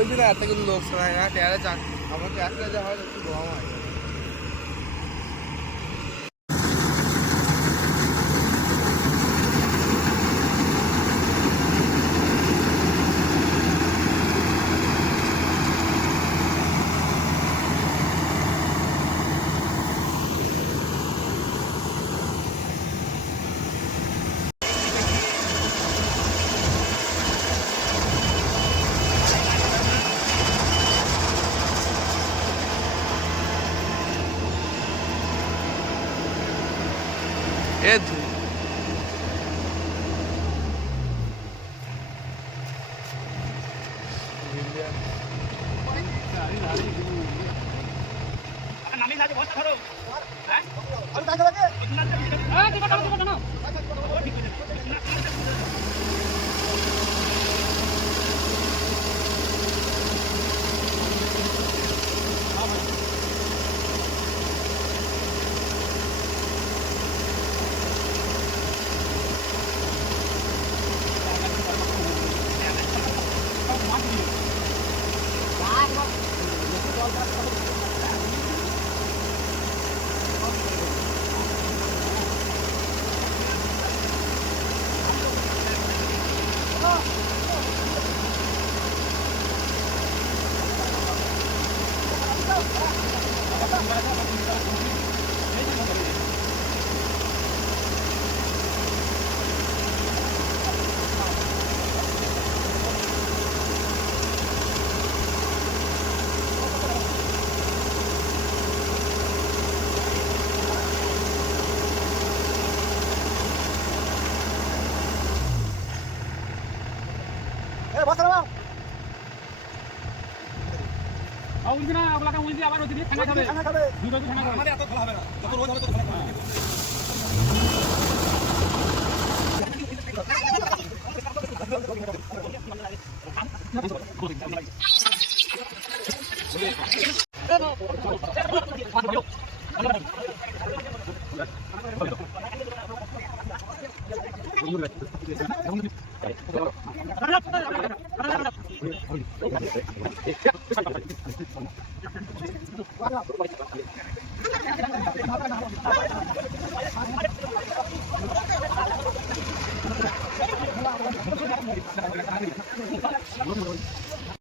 বলছি না এত কিন্তু লোক শোনায় না টেয়ারে চান আমাকে আসলে যা হয় একটু গরম হয় এ নামি সাথে বসে ধরো হ্যাঁ আমি কাছে লাগে ঠিক আছে ঠিক আছে না ঠিক আছে বসে নাও উঠবি না ওগুলা উঠবি আবার ওদিকে ঠান্ডা খাবে দুটো ঠান্ডা খাবে মানে এত খোলা হবে না যত রোদ হবে তত খোলা হবে